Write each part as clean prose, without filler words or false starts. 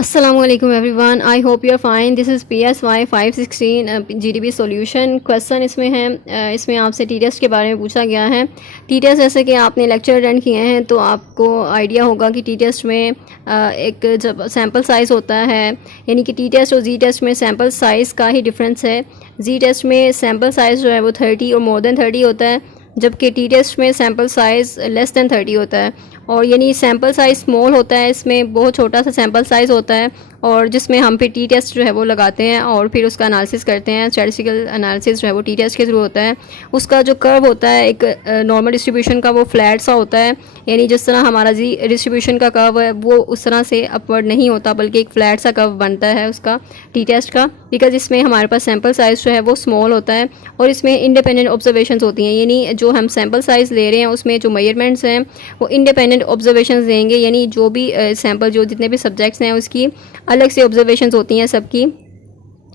Assalamu alaikum everyone. I hope you are fine. This is PSY 516 GDP solution question इसमें है। इसमें आपसे T test के बारे में पूछा गया है। टी टेस्ट जैसे कि आपने लेक्चर अटेंड किए हैं तो आपको आइडिया होगा कि टी टेस्ट में एक जब सैम्पल साइज़ होता है, यानी कि टी टेस्ट और जी टेस्ट में सैम्पल साइज़ का ही डिफरेंस है। जी टेस्ट में सैम्पल साइज़ जो है वो 30 और मोर देन 30 होता है, जबकि टी टेस्ट में सैम्पल साइज़ लेस दैन 30 होता है। और यानी सैम्पल साइज़ स्मॉल होता है, इसमें बहुत छोटा सा सैम्पल साइज़ होता है और जिसमें हम फिर टी टेस्ट जो है वो लगाते हैं और फिर उसका एनालिसिस करते हैं। स्टैटिस्टिकल एनालिसिस जो है वो टी टेस्ट के थ्रू होता है। उसका जो कर्व होता है एक नॉर्मल डिस्ट्रीब्यूशन का, वो फ्लैट सा होता है, यानी जिस तरह हमारा जी डिस्ट्रीब्यूशन का कर्व है वो उस तरह से अपवर्ड नहीं होता, बल्कि एक फ्लैट सा कर्व बनता है उसका टी टेस्ट का, बिकॉज इसमें हमारे पास सैम्पल साइज़ जो है वो स्मॉल होता है और इसमें इंडिपेंडेंट ऑब्जर्वेशंस होती हैं। यानी जो हम सैम्पल साइज़ ले रहे हैं उसमें जो मेजरमेंट्स हैं वो इंडिपेंडेंट ऑब्जर्वेशंस देंगे, यानी जो भी सैम्पल जो जितने भी सब्जेक्ट्स हैं उसकी अलग से ऑब्जर्वेशंस होती हैं सबकी,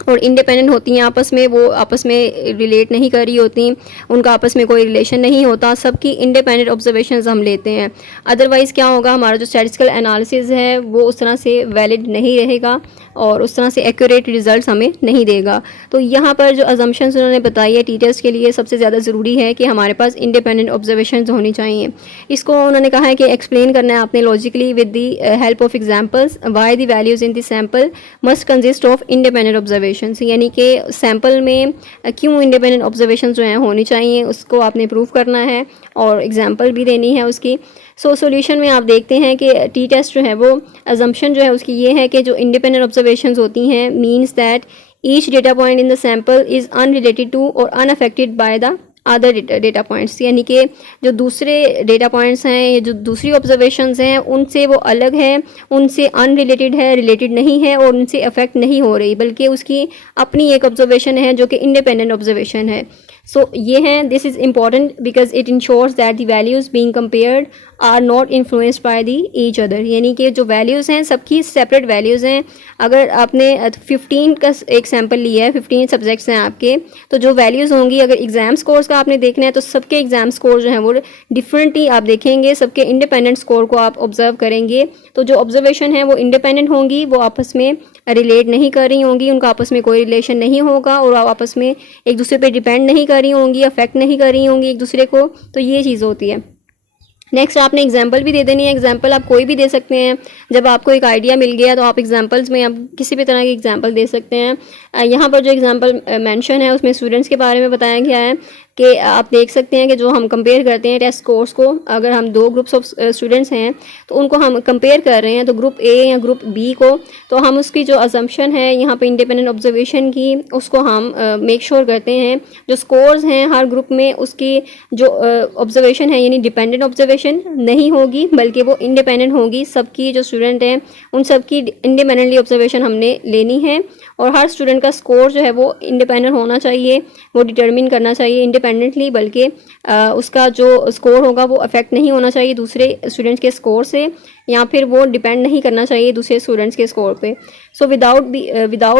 और इंडिपेंडेंट होती हैं आपस में, वो आपस में रिलेट नहीं कर रही होती, उनका आपस में कोई रिलेशन नहीं होता, सबकी इंडिपेंडेंट ऑब्जर्वेशंस हम लेते हैं। अदरवाइज़ क्या होगा, हमारा जो स्टैटिस्टिकल एनालिसिस है वो उस तरह से वैलिड नहीं रहेगा और उस तरह से एक्यूरेट रिजल्ट्स हमें नहीं देगा। तो यहाँ पर जो अजम्पशंस उन्होंने बताई है टी टेस्ट के लिए, सबसे ज़्यादा ज़रूरी है कि हमारे पास इंडिपेंडेंट ऑब्जर्वेशंस होनी चाहिए। इसको उन्होंने कहा है कि एक्सप्लेन करना है आपने logically with the help of examples why the values in the sample must consist of independent observations, यानी कि सैम्पल में क्यों इंडिपेंडेंट ऑब्जर्वेशन जो हैं होनी चाहिए उसको आपने प्रूव करना है और एग्जाम्पल भी देनी है उसकी। सॉल्यूशन में आप देखते हैं कि टी टेस्ट जो है वो अजम्पशन जो है उसकी ये है कि जो इंडिपेंडेंट ऑब्जर्वेशंस होती हैं means that each data point in the sample is unrelated to और unaffected by the other data points, यानी कि जो दूसरे डेटा पॉइंट्स हैं या जो दूसरी ऑब्जर्वेशंस हैं उनसे वो अलग है, उनसे अनरिलेटेड है, रिलेटेड नहीं है और उनसे अफेक्ट नहीं हो रही, बल्कि उसकी अपनी एक ऑब्जर्वेशन है जो कि इंडिपेंडेंट ऑब्जर्वेशन है। सो ये हैं, this is important because it ensures that the values being compared are not influenced by the each other, यानी कि जो वैल्यूज़ हैं सबकी सेपरेट वैल्यूज़ हैं। अगर आपने 15 का एक सैम्पल लिया है, 15 सब्जेक्ट्स हैं आपके, तो जो वैल्यूज़ होंगी, अगर एग्ज़ाम स्कोर्स का आपने देखना है तो सबके एग्ज़ाम स्कोर जो हैं वो डिफरेंटली आप देखेंगे, सबके इंडिपेंडेंट स्कोर को आप ऑब्जर्व करेंगे। तो जो ऑब्जर्वेशन है वो इंडिपेंडेंट होंगी, वो आपस में रिलेट नहीं कर रही होंगी, उनका आपस में कोई रिलेशन नहीं होगा और आपस में एक दूसरे पे डिपेंड नहीं कर रही होंगी, अफेक्ट नहीं कर रही होंगी एक दूसरे को। तो ये चीज़ होती है। नेक्स्ट आपने एग्जाम्पल भी दे देनी है। एग्जाम्पल आप कोई भी दे सकते हैं। जब आपको एक आइडिया मिल गया तो आप एग्जाम्पल्स में आप किसी भी तरह की एग्जाम्पल दे सकते हैं। यहाँ पर जो एग्जाम्पल मेंशन है उसमें स्टूडेंट्स के बारे में बताया गया है कि आप देख सकते हैं कि जो हम कंपेयर करते हैं टेस्ट स्कोर्स को, अगर हम दो ग्रुप्स ऑफ स्टूडेंट्स हैं तो उनको हम कंपेयर कर रहे हैं, तो ग्रुप ए या ग्रुप बी को, तो हम उसकी जो असम्पशन है यहाँ पे इंडिपेंडेंट ऑब्जर्वेशन की, उसको हम मेक श्योर करते हैं जो स्कोर्स हैं हर ग्रुप में उसकी जो ऑब्जर्वेशन है यानी डिपेंडेंट ऑब्जर्वेशन नहीं होगी, बल्कि वो इंडिपेंडेंट होगी। सबकी जो स्टूडेंट हैं उन सबकी इंडिपेंडेंटली ऑब्जर्वेशन हमने लेनी है और हर स्टूडेंट का स्कोर जो है वो इंडिपेंडेंट होना चाहिए, वो डिटर्मिन करना चाहिए इंडिपेंडेंटली, बल्कि उसका जो स्कोर होगा वो अफेक्ट नहीं होना चाहिए दूसरे स्टूडेंट्स के स्कोर से, या फिर वो डिपेंड नहीं करना चाहिए दूसरे स्टूडेंट्स के स्कोर पे। So without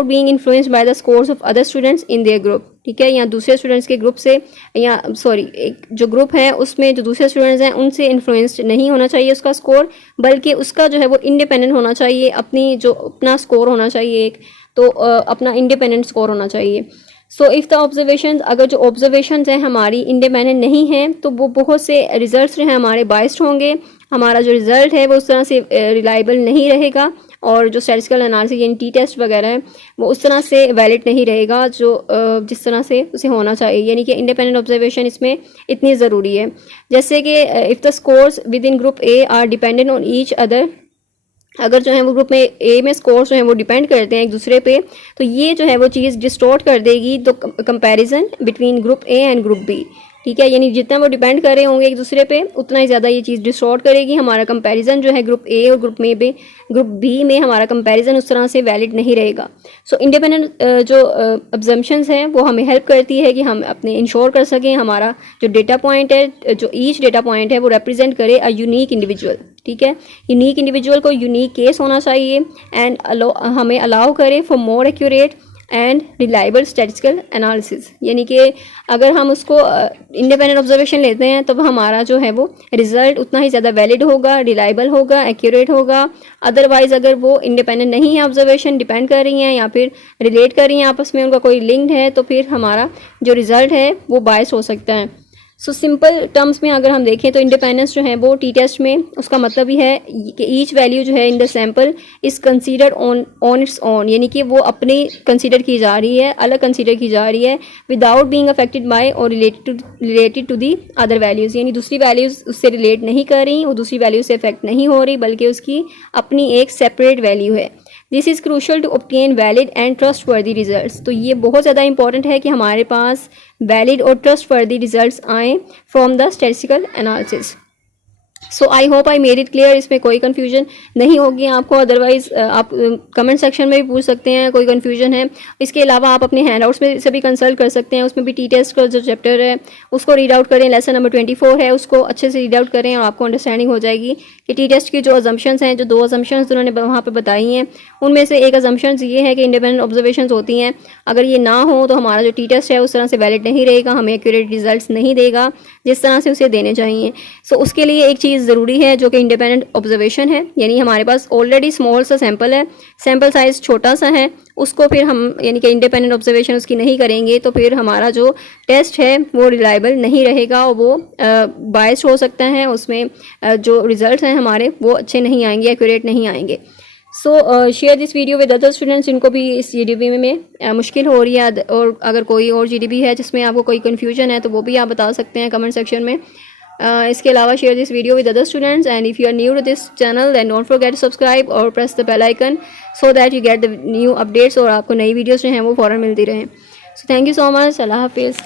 being influenced by the scores of other students in their group, ठीक है, या दूसरे स्टूडेंट्स के ग्रुप से, या सॉरी एक जो ग्रुप है उसमें जो दूसरे स्टूडेंट्स हैं उनसे इन्फ्लुएंस्ड नहीं होना चाहिए उसका स्कोर, बल्कि उसका जो है वो इंडिपेंडेंट होना चाहिए, अपनी जो अपना स्कोर होना चाहिए एक, तो अपना इंडिपेंडेंट स्कोर होना चाहिए। सो इफ़ द ऑब्जर्वेशन, अगर जो ऑब्जर्वेशंस हैं हमारी इंडिपेंडेंट नहीं हैं तो वो बहुत से रिजल्ट्स जो हैं हमारे बाइस्ड होंगे, हमारा जो रिज़ल्ट है वो उस तरह से रिलायबल नहीं रहेगा और जो स्टैटिस्टिकल एनालिसिस यानी टी टेस्ट वगैरह है वो उस तरह से वैलिड नहीं रहेगा जो जिस तरह से उसे होना चाहिए, यानी कि इंडिपेंडेंट ऑब्जर्वेशन इसमें इतनी ज़रूरी है। जैसे कि if the scores with in group A R dependent on each other, अगर जो है वो ग्रुप में ए में स्कोर्स जो है वो डिपेंड करते हैं एक दूसरे पे, तो ये जो है वो चीज़ डिस्टॉर्ट कर देगी तो comparison between group A and group B, ठीक है, यानी जितना वो डिपेंड कर रहे होंगे एक दूसरे पे उतना ही ज़्यादा ये चीज़ डिस्टॉर्ट करेगी। हमारा कंपैरिजन जो है ग्रुप ए और ग्रुप बी में हमारा कंपैरिजन उस तरह से वैलिड नहीं रहेगा। सो इंडिपेंडेंट जो अब्जम्पशंस हैं वो हमें हेल्प करती है कि हम अपने इंश्योर कर सकें हमारा जो डेटा पॉइंट है, जो ईच डेटा पॉइंट है वो रिप्रेजेंट करे अ यूनिक इंडिविजुअल, ठीक है, यूनिक इंडिविजुअल को यूनिक केस होना चाहिए एंड हमें अलाउ करे for more accurate and reliable statistical analysis, यानी कि अगर हम उसको इंडिपेंडेंट ऑब्जर्वेशन लेते हैं तो हमारा जो है वो रिजल्ट उतना ही ज़्यादा वैलिड होगा, रिलायबल होगा, एक्यूरेट होगा। अदरवाइज अगर वो इंडिपेंडेंट नहीं है, ऑब्जर्वेशन डिपेंड कर रही हैं या फिर रिलेट कर रही हैं आपस में, उनका कोई लिंक्ड है, तो फिर हमारा जो रिजल्ट है वो बायस हो सकता है। सो सिंपल टर्म्स में अगर हम देखें तो इंडिपेंडेंस जो है वो टी टेस्ट में उसका मतलब ही है कि ईच वैल्यू जो है इन the sample is considered on its own, यानी कि वो अपनी कंसीडर की जा रही है, अलग कंसीडर की जा रही है, विदाउट बीइंग अफेक्टेड बाय और related to the other values, यानी दूसरी वैल्यूज़ उससे रिलेट नहीं कर रही, वो दूसरी वैल्यू से अफेक्ट नहीं हो रही, बल्कि उसकी अपनी एक सेपरेट वैल्यू है। This is crucial to obtain valid and trustworthy results. तो ये बहुत ज़्यादा इंपॉर्टेंट है कि हमारे पास वैलिड और ट्रस्टवर्दी रिजल्ट्स आएँ from the statistical analysis. So I hope I made it clear, इसमें कोई कन्फ्यूजन नहीं होगी आपको। अदरवाइज़ आप कमेंट सेक्शन में भी पूछ सकते हैं कोई कन्फ्यूजन है। इसके अलावा आप अपने हैंडआउट्स में से भी कंसल्ट कर सकते हैं, उसमें भी टी टेस्ट का जो चैप्टर है उसको रीड आउट करें, लेसन नंबर 24 है उसको अच्छे से रीड आउट करें और आपको अंडरस्टैंडिंग हो जाएगी कि टी टेस्ट की जो अजम्पशंस हैं, जो 2 अजम्पशंस उन्होंने वहाँ पर बताई हैं, उनमें से एक अजम्पशंस ये है कि इंडिपेंडेंट ऑब्जर्वेशंस होती हैं, अगर ये ना हो तो हमारा जो टी टेस्ट है उस तरह से वैलिड नहीं रहेगा, हमें एक्यूरेट रिजल्ट्स नहीं देगा जिस तरह से उसे देने चाहिए। सो उसके लिए एक चीज़ ज़रूरी है जो कि इंडिपेंडेंट ऑब्जर्वेशन है, यानी हमारे पास ऑलरेडी स्मॉल सा सैंपल है, सैंपल साइज छोटा सा है, उसको फिर हम यानी कि इंडिपेंडेंट ऑब्जर्वेशन उसकी नहीं करेंगे तो फिर हमारा जो टेस्ट है वो रिलायबल नहीं रहेगा और वो बायस्ड हो सकता है, उसमें जो रिजल्ट्स हैं हमारे वो अच्छे नहीं आएंगे, एक्यूरेट नहीं आएंगे। सो share this video with other students जिनको भी इस जीडीबी में मुश्किल हो रही है, और अगर कोई और जीडीबी है जिसमें आपको कोई कन्फ्यूजन है तो वो भी आप बता सकते हैं कमेंट सेक्शन में। इसके अलावा share this video with other students, and if you are new to this channel then don't forget to subscribe और press the bell icon so that you get the new updates और आपको नई videos जो हैं वो फ़ौरन मिलती रहें। So thank you so much, अल्लाह हाफिज़।